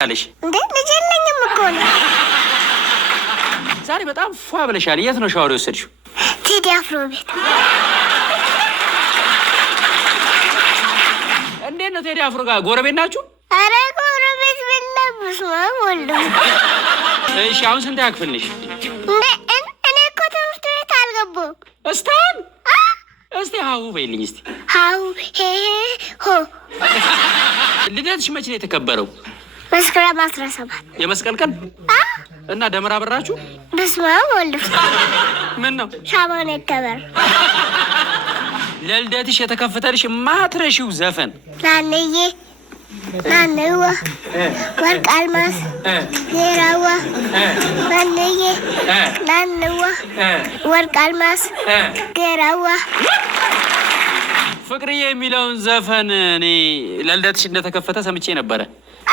አለሽ እንዴ? ልጅ የለኝም እኮ ነው። ዛሬ በጣም ፏ ብለሻል። የት ነው ሻወር የወሰድሽው? ቴዲ አፍሮ ቤት። እንዴት ነው ቴዲ አፍሮ ጋር ጎረቤት ናችሁ? አረ ጎረቤት ብለብስ ወልዱ። እሺ አሁን ስንት ያክፍል ነሽ? እንዴ እኔ እኮ ትምህርት ቤት አልገባሁም እስካሁን። እስቲ ሀሁ በይልኝ እስቲ። ሀሁ ሄ ሆ። ልደትሽ መቼ ነው የተከበረው? መስከረም 17 የመስቀል ቀን እና ደመራ በራችሁ? በስመ አብ ወልድ። ምን ነው ሻማን ይከበር። ለልደትሽ የተከፈተልሽ ማትረሺው ዘፈን ናንዬ ናንዋ ወርቅ አልማዝ ጌራዋ ናንዬ ናንዋ ወርቅ አልማዝ ጌራዋ። ፍቅርዬ የሚለውን ዘፈን እኔ ለልደትሽ እንደተከፈተ ሰምቼ ነበረ።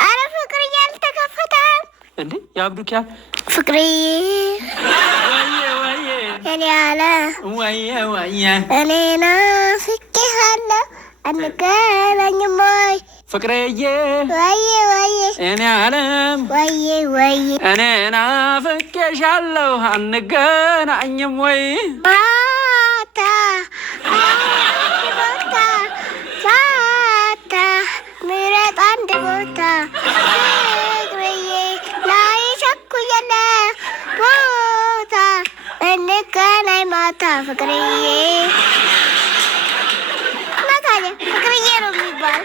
አረ ፍቅርዬ አልተከፈተም እንዴ? የአብዱኪያ ፍቅርዬ ወየ ወየ እኔ አለ ወየ ወየ እኔ ናፍቄሃለሁ አንገናኝም ወይ ፍቅርዬ ወየ ወየ እኔ አለም ወየ ወየ እኔ ናፍቄሻለሁ አንገናኝም ወይ ማታ ቦታ ማታ ምረጥ አንድ ቦታ ፍቅርዬ ላይ ቸኩየለ ቦታ እንገናኝ ማታ ፍቅርዬ። እና ታዲያ ፍቅርዬ ነው የሚባል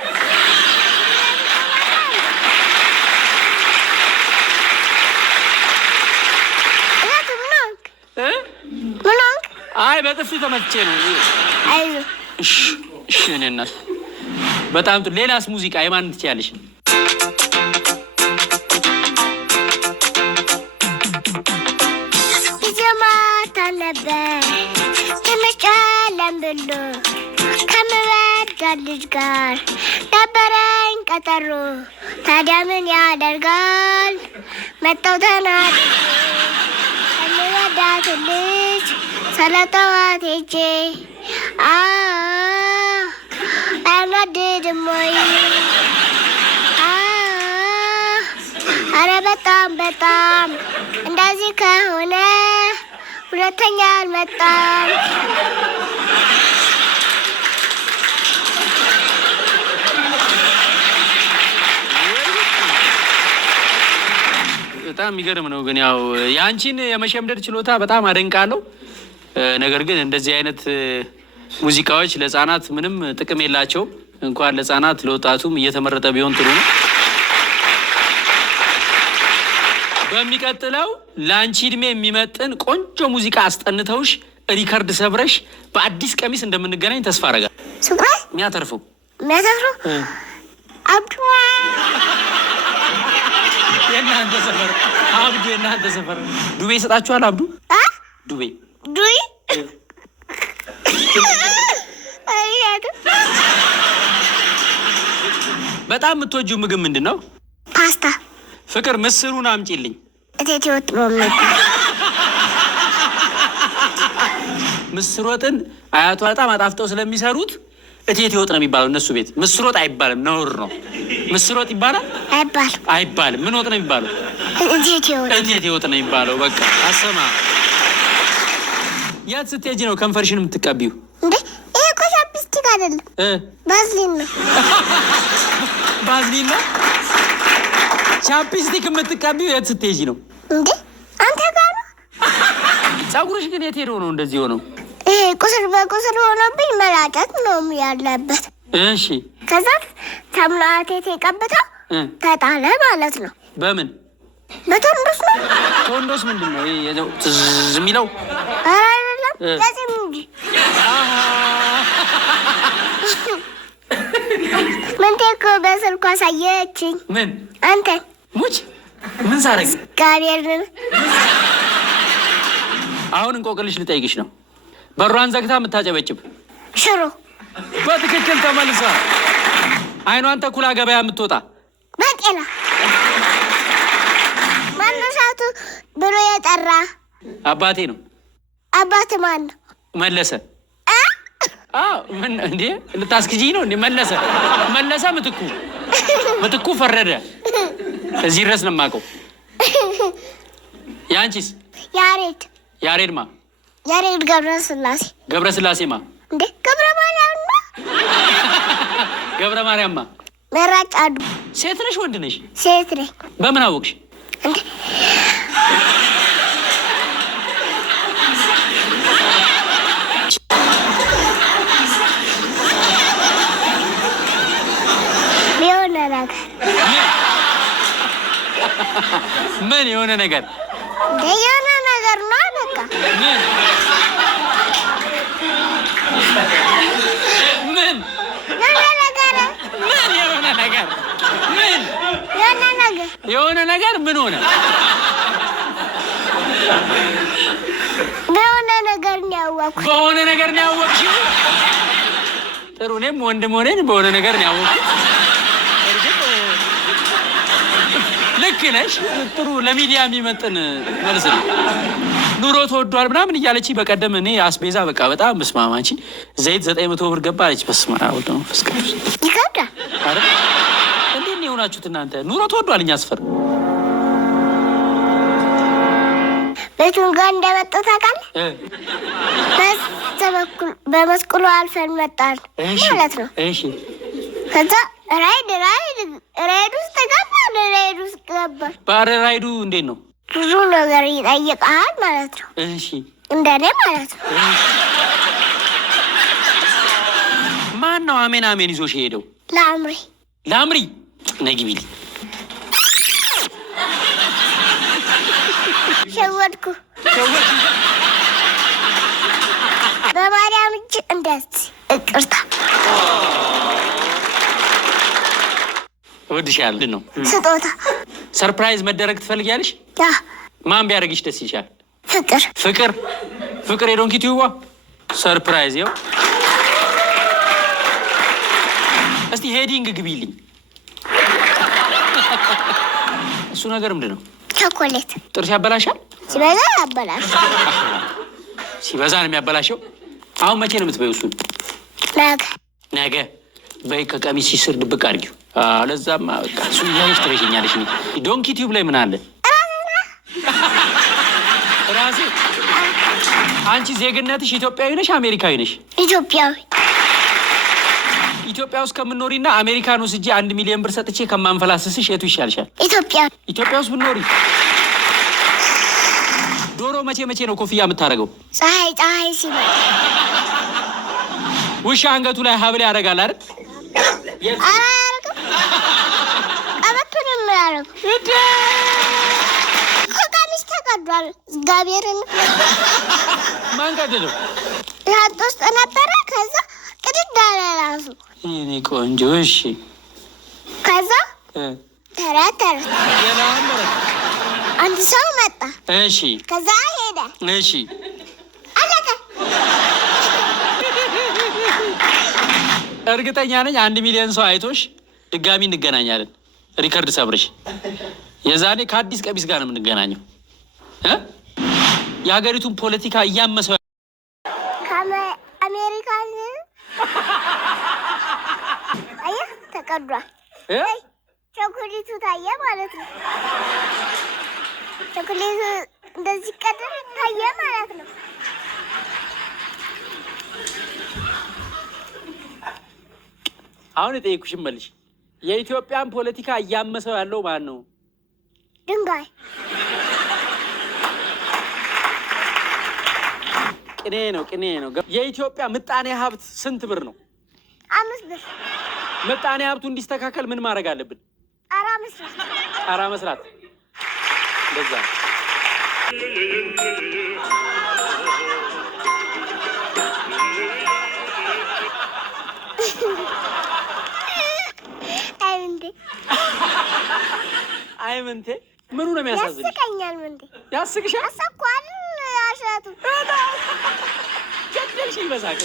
ምናንክ? አይ በጥፊ ተመትቼ ነው። አይዞህ እሺ እሺ። እኔ እናት በጣም ጥሩ። ሌላስ ሙዚቃ የማን ትችያለሽ? ይዘማታ ነበር ትመጫለን ብሎ ከምወዳት ልጅ ጋር ነበረኝ ቀጠሮ። ታዲያ ምን ያደርጋል መጣሁ ተናድጄ ከምወዳት ልጅ ስለጠዋት ሄጄ አያናድድም ወይ? አረ በጣም በጣም እንደዚህ ከሆነ ሁለተኛ አልመጣም። በጣም የሚገርም ነው። ግን ያው የአንቺን የመሸምደድ ችሎታ በጣም አደንቃለሁ። ነገር ግን እንደዚህ አይነት ሙዚቃዎች ለሕፃናት ምንም ጥቅም የላቸውም። እንኳን ለሕፃናት ለወጣቱም እየተመረጠ ቢሆን ጥሩ ነው። በሚቀጥለው ለአንቺ እድሜ የሚመጥን ቆንጆ ሙዚቃ አስጠንተውሽ ሪከርድ ሰብረሽ በአዲስ ቀሚስ እንደምንገናኝ ተስፋ አደርጋለሁ። ስንኳይ የሚያተርፈው አብዱ የእናንተ ሰፈር አብዱ የእናንተ ሰፈር ዱቤ ይሰጣችኋል? አብዱ ዱቤ ዱይ በጣም የምትወጂው ምግብ ምንድን ነው? ፓስታ። ፍቅር ምስሩን አምጪልኝ። እቴቴ ወጥ ነው የሚባል ምስር ወጥን አያቷ በጣም አጣፍጠው ስለሚሰሩት እቴቴ ወጥ ነው የሚባለው። እነሱ ቤት ምስር ወጥ አይባልም፣ ነውር ነው። ምስር ወጥ ይባላል? አይባልም። አይባልም። ምን ወጥ ነው የሚባለው? እቴቴ ወጥ። እቴቴ ወጥ ነው የሚባለው። በቃ አሰማ። የት ስትሄጂ ነው ከንፈርሽን የምትቀቢው? እንዴ ይሄ እኮ ቻፕስቲክ አይደለም፣ ባዝሊን ነው። ባዝሊን ነው? ቻፕስቲክ የምትቀቢው የት ስትሄጂ ነው? እንዴ አንተ ጋር ነው። ፀጉርሽ ግን የት ሄዶ ነው እንደዚህ ሆነው? ይሄ ቁስል በቁስል ሆኖብኝ መላጨት ነው ያለበት። እሺ ከዛ ተምናቴት የቀብታ ተጣለ ማለት ነው። በምን? በቶንዶስ ነው። ቶንዶስ ምንድን ነው? ይሄ ትዝ የሚለው አይደለም፣ ለዚህም እንጂ ምንቴ እኮ በስልኩ አሳየችኝ። ምን? አንተ ሙች ምን ሳረግ? ጋብርንን አሁን እንቆቅልሽ ልጠይቅሽ ነው። በሯን ዘግታ የምታጨበጭብ ሽሮ በትክክል ተመልሳ። አይኗን ተኩላ ገበያ የምትወጣ በጤና ማነሳቱ ብሎ የጠራ አባቴ ነው። አባት ማን ነው? መለሰ። ምን እንዴ ልታስክጂኝ ነው እንዴ? መለሰ ምትኩ ፈረደ። እዚህ ድረስ ነው የማውቀው። ያንቺስ? ያሬድማ? ያሬድ ገብረስላሴ። ገብረስላሴማ? እንዴ ገብረ ማርያምማ? ገብረ ማርያምማ? መራጭ አዱ። ሴት ነሽ ወንድ ነሽ? ሴት ነኝ። በምን አወቅሽ? እንዴ ምን የሆነ ነገር? የሆነ ነገር ነው በቃ። ምን የሆነ ነገር ምን ሆነ? በሆነ ነገር ነው ያወቅኩት። በሆነ ነገር ነው ያወቅሽው? ጥሩ። እኔም ወንድም ሆነን በሆነ ነገር ነው ያወቅኩት። ልክ ነሽ። ጥሩ ለሚዲያ የሚመጥን መልስ ነው። ኑሮ ተወዷል ምናምን እያለች በቀደም እኔ አስቤዛ በቃ በጣም መስማማች ዘይት 900 ብር ገባ አለች። በስመ አብ ወወልድ ወመንፈስ ቅዱስ። ይከብዳል። አረ እንዴት ነው የሆናችሁት እናንተ? ኑሮ ተወዷል። እኛ አስፈር ቤቱን ጋር እንደመጡ ታውቃለህ? በመስቀሉ አልፈን መጣን ማለት ነው። እሺ ከዛ ራይድ ውስጥ ገባ። ባረ ራይዱ እንዴት ነው? ብዙ ነገር ይጠይቃል ማለት ነው። እሺ እንደኔ ማለት ነው። ማን ነው አሜን አሜን ይዞሽ ሄደው? ላምሪ ነግቢል ሸወድኩ። በማርያም እጅ እንደዚህ ይቅርታ። እወድሻለሁ ነው ስጦታ። ሰርፕራይዝ መደረግ ትፈልጊያለሽ? ማን ቢያደርግሽ ደስ ይሻል? ፍቅር የዶንኪ ቲዩባ ሰርፕራይዝ። ያው እስቲ ሄዲንግ ግቢልኝ። እሱ ነገር ምንድን ነው? ቸኮሌት። ጥርስ ያበላሻል? ሲበዛ ያበላሻል። ሲበዛ ነው የሚያበላሸው። አሁን መቼ ነው የምትበይው እሱን? ነገ በይ። ከቀሚስ ስር ድብቅ አድርጊው። ለዛማ በቃ እሱ እያለሽ ትበሽኛለሽ። ዶንኪ ቲዩብ ላይ ምን አለ? ራሴ። አንቺ ዜግነትሽ ኢትዮጵያዊ ነሽ አሜሪካዊ ነሽ? ኢትዮጵያዊ። ኢትዮጵያ ውስጥ ከምኖሪና አሜሪካን ወስጄ 1 ሚሊዮን ብር ሰጥቼ ከማንፈላስስሽ የቱ ይሻልሻል? ኢትዮጵያ ውስጥ ብኖሪ። ዶሮ መቼ ነው ኮፍያ የምታደርገው? ፀሐይ ሲመጣ። ውሻ አንገቱ ላይ ሀብል ያደርጋል አይደል? አያደርግም። ቀበቱንም ያደርጉ። ከቀሚስ ተቀዷል። እግዚአብሔርን ማን ቀደደው? ሻንጣ ውስጥ ነበረ። ከዛ ቅድድ አለ ራሱ። እኔ ቆንጆ። እሺ ከዛ ተረት አንድ ሰው መጣ። እሺ ከዛ ሄደ። እሺ አለቀ። እርግጠኛ ነኝ 1 ሚሊዮን ሰው አይቶሽ ድጋሚ እንገናኛለን። ሪከርድ ሰብርሽ። የዛኔ ከአዲስ ቀሚስ ጋር ነው የምንገናኘው። የሀገሪቱን ፖለቲካ እያመሰው አሜሪካን አየህ፣ ተቀዷል። ቸኮሌቱ ታየ ማለት ነው። ቸኮሌቱ እንደዚህ ቀደም ታየ ማለት ነው። አሁን የጠየኩሽን መልሽ። የኢትዮጵያን ፖለቲካ እያመሰው ያለው ማን ነው? ድንጋይ። ቅኔ ነው። የኢትዮጵያ ምጣኔ ሀብት ስንት ብር ነው? 5 ብር። ምጣኔ ሀብቱ እንዲስተካከል ምን ማድረግ አለብን? ጣራ መስራት። በዛ አይምንቴ ምኑ ነው የሚያሳዝንሽ? ያስቀኛል። ምንቴ ያስቅሻል? አሰኳል አሸቱ ገደልሽኝ በሳቅ።